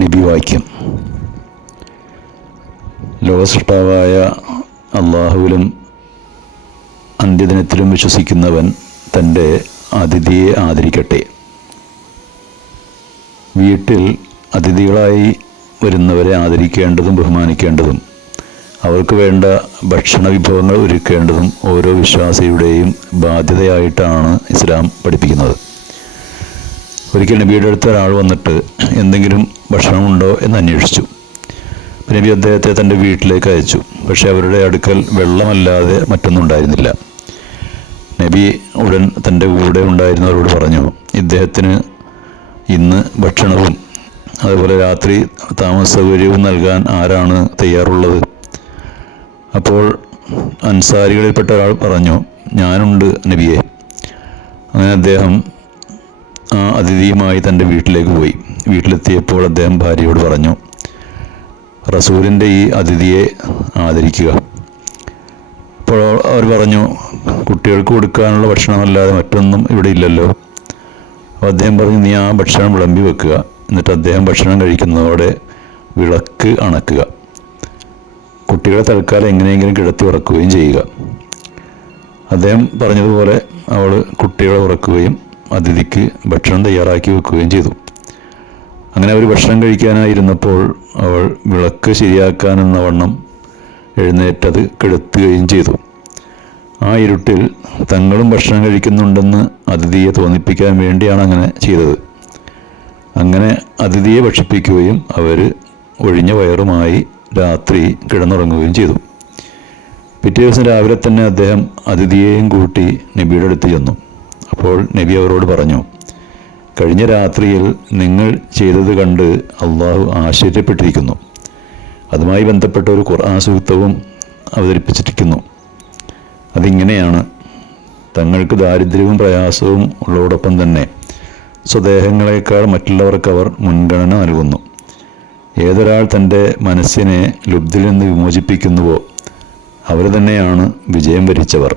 നബിവാക്യം. ലോകസൃഷ്ടാവായ അള്ളാഹുവിലും അന്ത്യദിനത്തിലും വിശ്വസിക്കുന്നവൻ തൻ്റെ അതിഥിയെ ആദരിക്കട്ടെ. വീട്ടിൽ അതിഥികളായി വരുന്നവരെ ആദരിക്കേണ്ടതും ബഹുമാനിക്കേണ്ടതും അവർക്ക് വേണ്ട ഭക്ഷണ വിഭവങ്ങൾ ഒരുക്കേണ്ടതും ഓരോ വിശ്വാസിയുടെയും ബാധ്യതയായിട്ടാണ് ഇസ്ലാം പഠിപ്പിക്കുന്നത്. ഒരിക്കൽ നബിയുടെ അടുത്ത് ഒരാൾ വന്നിട്ട് എന്തെങ്കിലും ഭക്ഷണമുണ്ടോ എന്ന് അന്വേഷിച്ചു. നബി അദ്ദേഹത്തെ തൻ്റെ വീട്ടിലേക്ക് അയച്ചു. പക്ഷേ അവരുടെ അടുക്കൽ വെള്ളമല്ലാതെ മറ്റൊന്നും ഉണ്ടായിരുന്നില്ല. നബി ഉടൻ തൻ്റെ കൂടെ ഉണ്ടായിരുന്നവരോട് പറഞ്ഞു, ഇദ്ദേഹത്തിന് ഇന്ന് ഭക്ഷണവും അതുപോലെ രാത്രി താമസ സൗകര്യവും നൽകാൻ ആരാണ് തയ്യാറുള്ളത്? അപ്പോൾ അൻസാരികളിൽപ്പെട്ട ഒരാൾ പറഞ്ഞു, ഞാനുണ്ട് നബിയെ. അങ്ങനെ അദ്ദേഹം ആ അതിഥിയുമായി തൻ്റെ വീട്ടിലേക്ക് പോയി. വീട്ടിലെത്തിയപ്പോൾ അദ്ദേഹം ഭാര്യയോട് പറഞ്ഞു, റസൂലിൻ്റെ ഈ അതിഥിയെ ആദരിക്കുക. അപ്പോൾ അവർ പറഞ്ഞു, കുട്ടികൾക്ക് കൊടുക്കാനുള്ള ഭക്ഷണമല്ലാതെ മറ്റൊന്നും ഇവിടെ ഇല്ലല്ലോ. അപ്പോൾ അദ്ദേഹം പറഞ്ഞു, നീ ആ ഭക്ഷണം വിളമ്പി വെക്കുക. എന്നിട്ട് അദ്ദേഹം ഭക്ഷണം കഴിക്കുന്നതോടെ വിളക്ക് അണക്കുക. കുട്ടികളെ തൽക്കാലം എങ്ങനെയെങ്കിലും കിടത്തി ഉറക്കുകയും ചെയ്യുക. അദ്ദേഹം പറഞ്ഞതുപോലെ അവൾ കുട്ടികളെ ഉറക്കുകയും അതിഥിക്ക് ഭക്ഷണം തയ്യാറാക്കി വെക്കുകയും ചെയ്തു. അങ്ങനെ അവർ ഭക്ഷണം കഴിക്കാനായിരുന്നപ്പോൾ അവൾ വിളക്ക് ശരിയാക്കാനെന്ന വണ്ണം എഴുന്നേറ്റത് കെടുത്തുകയും ചെയ്തു. ആ ഇരുട്ടിൽ തങ്ങളും ഭക്ഷണം കഴിക്കുന്നുണ്ടെന്ന് അതിഥിയെ തോന്നിപ്പിക്കാൻ വേണ്ടിയാണ് അങ്ങനെ ചെയ്തത്. അങ്ങനെ അതിഥിയെ ഭക്ഷിപ്പിക്കുകയും അവർ ഒഴിഞ്ഞ വയറുമായി രാത്രി കിടന്നുറങ്ങുകയും ചെയ്തു. പിറ്റേ ദിവസം രാവിലെ തന്നെ അദ്ദേഹം അതിഥിയെയും കൂട്ടി നബിയുടെ അടുത്ത് ചെന്നു. അപ്പോൾ നബി അവരോട് പറഞ്ഞു, കഴിഞ്ഞ രാത്രിയിൽ നിങ്ങൾ ചെയ്തത് കണ്ട് അള്ളാഹു ആശ്ചര്യപ്പെട്ടിരിക്കുന്നു. അതുമായി ബന്ധപ്പെട്ട ഒരു ഖുർആൻ സൂക്തവും അവതരിപ്പിച്ചിരിക്കുന്നു. അതിങ്ങനെയാണ്, തങ്ങൾക്ക് ദാരിദ്ര്യവും പ്രയാസവും ഉള്ളതോടൊപ്പം തന്നെ സ്വദേഹങ്ങളെക്കാൾ മറ്റുള്ളവർക്ക് അവർ മുൻഗണന നൽകുന്നു. ഏതൊരാൾ തൻ്റെ മനസ്സിനെ ലുബ്ധിൽ നിന്ന് വിമോചിപ്പിക്കുന്നുവോ അവർ തന്നെയാണ് വിജയം വരിച്ചവർ.